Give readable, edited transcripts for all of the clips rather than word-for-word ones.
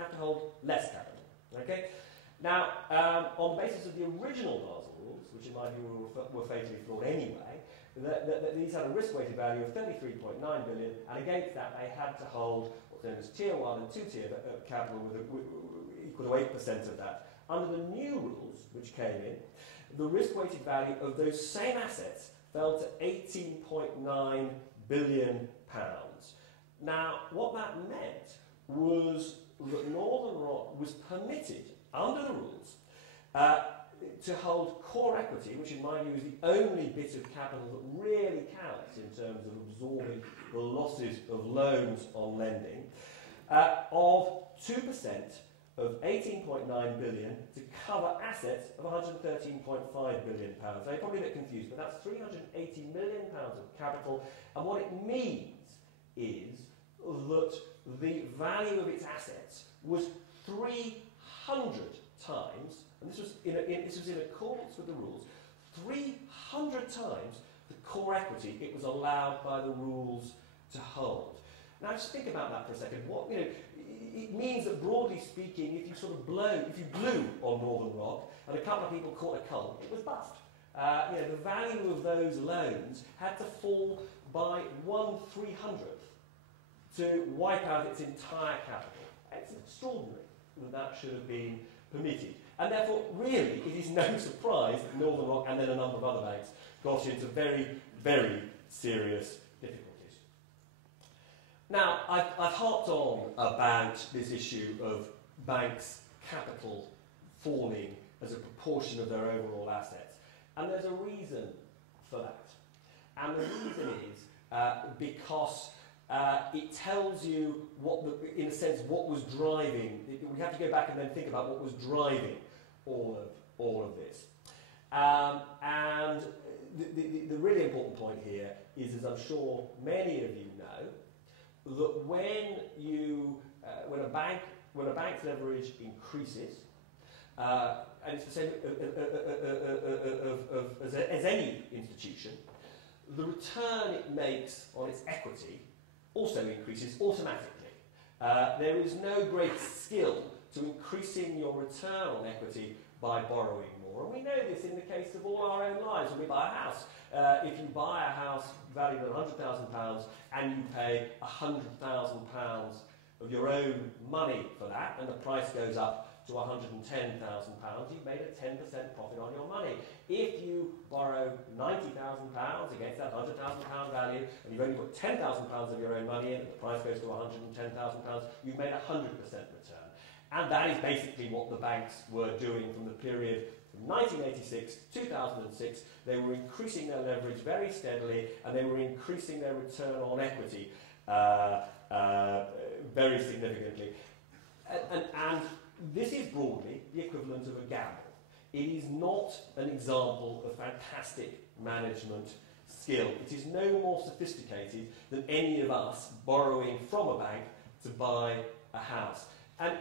have to hold less capital. Okay? Now, on the basis of the original Basel rules, which in my view were fatally flawed anyway, these had a risk-weighted value of 33.9 billion, and against that they had to hold what's known as Tier 1 and 2-tier capital equal to 8% of that. Under the new rules, which came in, the risk-weighted value of those same assets fell to 18.9 billion pounds. Now, what that meant was that Northern Rock was permitted, under the rules, to hold core equity, which in my view is the only bit of capital that really counts in terms of absorbing the losses of loans on lending, of 2% of 18.9 billion to cover assets of 113.5 billion pounds. Now, you're probably a bit confused, but that's 380 million pounds of capital, and what it means is that the value of its assets was 300 times, and this was in accordance with the rules, 300 times the core equity it was allowed by the rules to hold. Now, just think about that for a second. It means that, broadly speaking, if you blew on Northern Rock and a couple of people caught a cold, it was bust. The value of those loans had to fall by 1/300th to wipe out its entire capital. It's extraordinary that should have been permitted. And therefore, really, it is no surprise that Northern Rock and then a number of other banks got into very, very serious difficulties. Now, I've harped on about this issue of banks' capital falling as a proportion of their overall assets. And there's a reason for that. And the reason is because it tells you, in a sense, what was driving. We have to go back and then think about what was driving all of this. And the really important point here is, as I'm sure many of you know, that when a bank's leverage increases, and it's the same as any institution, the return it makes on its equity also increases automatically. There is no great skill to increasing your return on equity by borrowing more. And we know this in the case of all our own lives when we buy a house. If you buy a house valued at £100,000 and you pay £100,000 of your own money for that, and the price goes up to £110,000, you've made a 10% profit on your money. If you borrow £90,000 against that £100,000 value, and you've only put £10,000 of your own money in, and the price goes to £110,000, you've made a 100% return. And that is basically what the banks were doing from the period from 1986 to 2006. They were increasing their leverage very steadily, and they were increasing their return on equity very significantly. And this is broadly the equivalent of a gamble. It is not an example of fantastic management skill. It is no more sophisticated than any of us borrowing from a bank to buy a house. And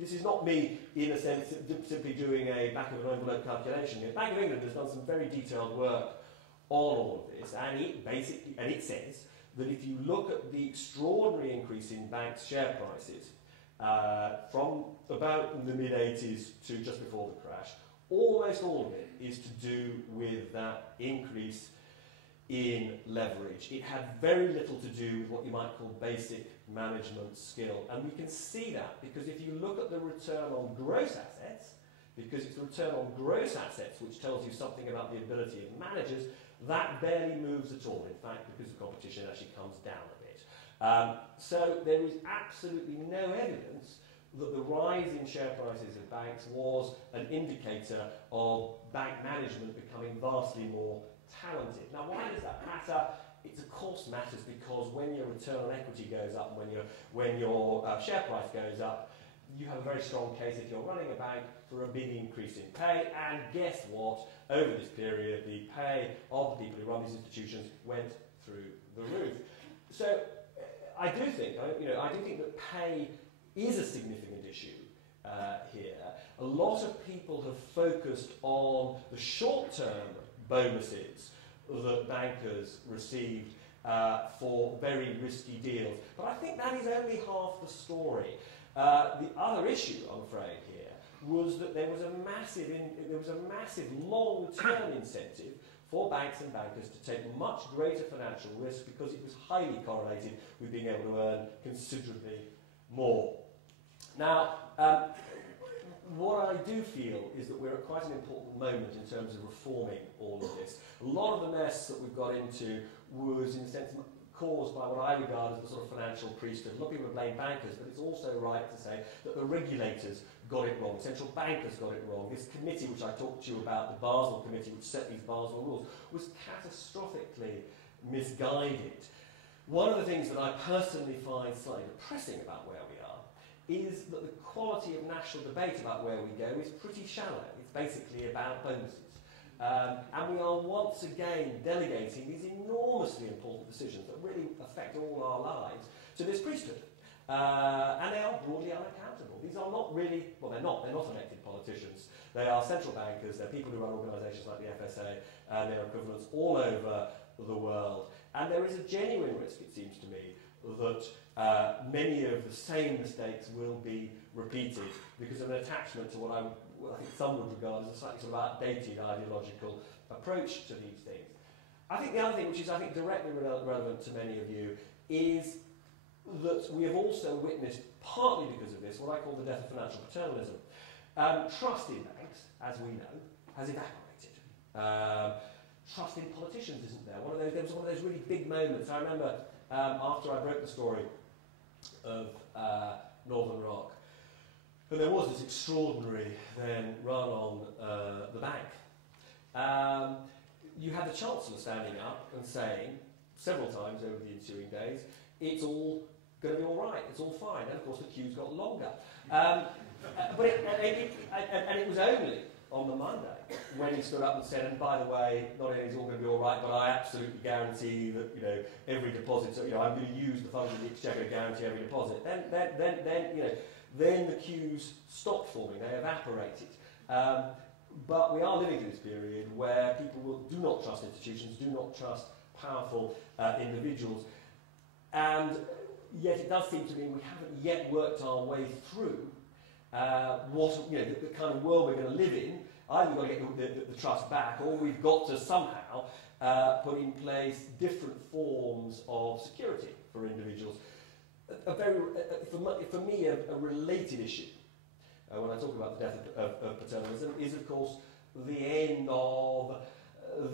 this is not me, in a sense, simply doing a back-of-an-envelope calculation here. Bank of England has done some very detailed work on all of this, and it says that if you look at the extraordinary increase in banks' share prices from about the mid-80s to just before the crash, almost all of it is to do with that increase in leverage. It had very little to do with what you might call basic management skill. And we can see that because if you look at the return on gross assets, because it's the return on gross assets which tells you something about the ability of managers, that barely moves at all. In fact, because of competition, it actually comes down a bit. So there is absolutely no evidence that the rise in share prices of banks was an indicator of bank management becoming vastly more talented. Now, why does that matter? It of course matters because when your return on equity goes up and when your share price goes up, you have a very strong case if you're running a bank for a big increase in pay. And guess what? Over this period, the pay of the people who run these institutions went through the roof. So I do think that pay is a significant issue here. A lot of people have focused on the short-term bonuses that bankers received for very risky deals. But I think that is only half the story. The other issue, I'm afraid, here was that there was a massive long-term incentive for banks and bankers to take much greater financial risk because it was highly correlated with being able to earn considerably more. Now, what I do feel is that we're at quite an important moment in terms of reforming all of this. A lot of the mess that we've got into was, in a sense, caused by what I regard as the sort of financial priesthood. A lot of people blame bankers, but it's also right to say that the regulators got it wrong, central bankers got it wrong. This committee, which I talked to you about, the Basel Committee, which set these Basel rules, was catastrophically misguided. One of the things that I personally find slightly depressing about where we are is that the quality of national debate about where we go is pretty shallow. It's basically about bonuses. And we are once again delegating these enormously important decisions that really affect all our lives to this priesthood. And they are broadly unaccountable. These are not really, well, they're not elected politicians. They are central bankers, they're people who run organisations like the FSA, and their equivalents all over the world. And there is a genuine risk, it seems to me, that many of the same mistakes will be repeated because of an attachment to what I think some would regard as a slightly sort of outdated ideological approach to these things. I think the other thing, which is I think directly relevant to many of you, is that we have also witnessed, partly because of this, what I call the death of financial paternalism. Trust in banks, as we know, has evaporated. Trust in politicians isn't there. There was one of those really big moments. I remember after I broke the story of Northern Rock, but there was this extraordinary then run on the bank. You had the Chancellor standing up and saying several times over the ensuing days, it's all going to be all right, it's all fine. And of course the queues got longer. But it was only on the Monday when he stood up and said, and by the way, not only is it all going to be all right, but I absolutely guarantee that every deposit, so I'm going to use the funds of the Exchequer to guarantee every deposit. Then the queues stopped forming, they evaporated. But we are living through this period where people do not trust institutions, do not trust powerful individuals, and yet it does seem to me we haven't yet worked our way through the kind of world we're going to live in. Either we've got to get the trust back, or we've got to somehow put in place different forms of security for individuals. For me, a related issue, when I talk about the death of paternalism, is of course the end of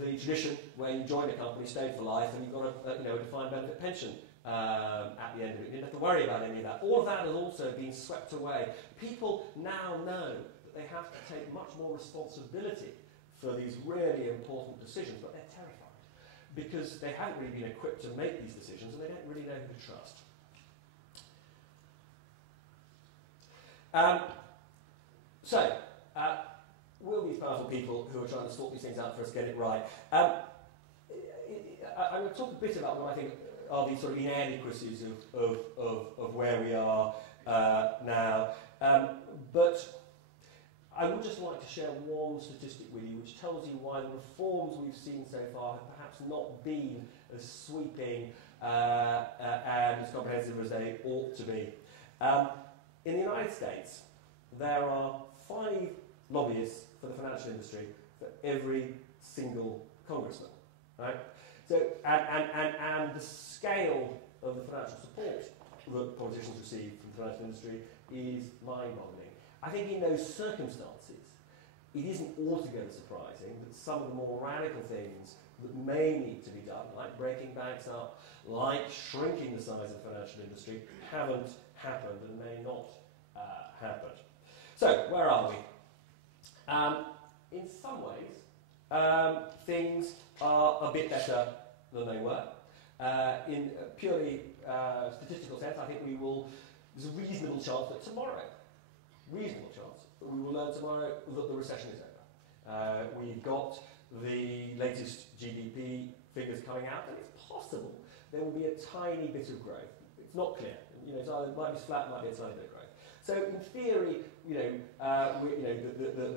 the tradition where you join a company, stayed for life, and you've got a defined benefit pension at the end of it. You don't have to worry about any of that. All of that has also been swept away. People now know that they have to take much more responsibility for these really important decisions, but they're terrified because they haven't really been equipped to make these decisions and they don't really know who to trust. Will these powerful people who are trying to sort these things out for us get it right? I'm going to talk a bit about what I think are these sort of inadequacies of where we are now. But I would just like to share one statistic with you which tells you why the reforms we've seen so far have perhaps not been as sweeping and as comprehensive as they ought to be. In the United States, there are 5 lobbyists for the financial industry for every single congressman, right? So, and the scale of the financial support that politicians receive from the financial industry is mind-boggling. I think in those circumstances, it isn't altogether surprising that some of the more radical things that may need to be done, like breaking banks up, like shrinking the size of the financial industry, haven't happened and may not happen. So, where are we? In some ways, things are a bit better than they were. In a purely statistical sense, I think there's a reasonable chance that we will learn tomorrow that the recession is over. We've got the latest GDP figures coming out, and it's possible there will be a tiny bit of growth. It's not clear. It might be flat, it might be a tiny bit of growth. So in theory, the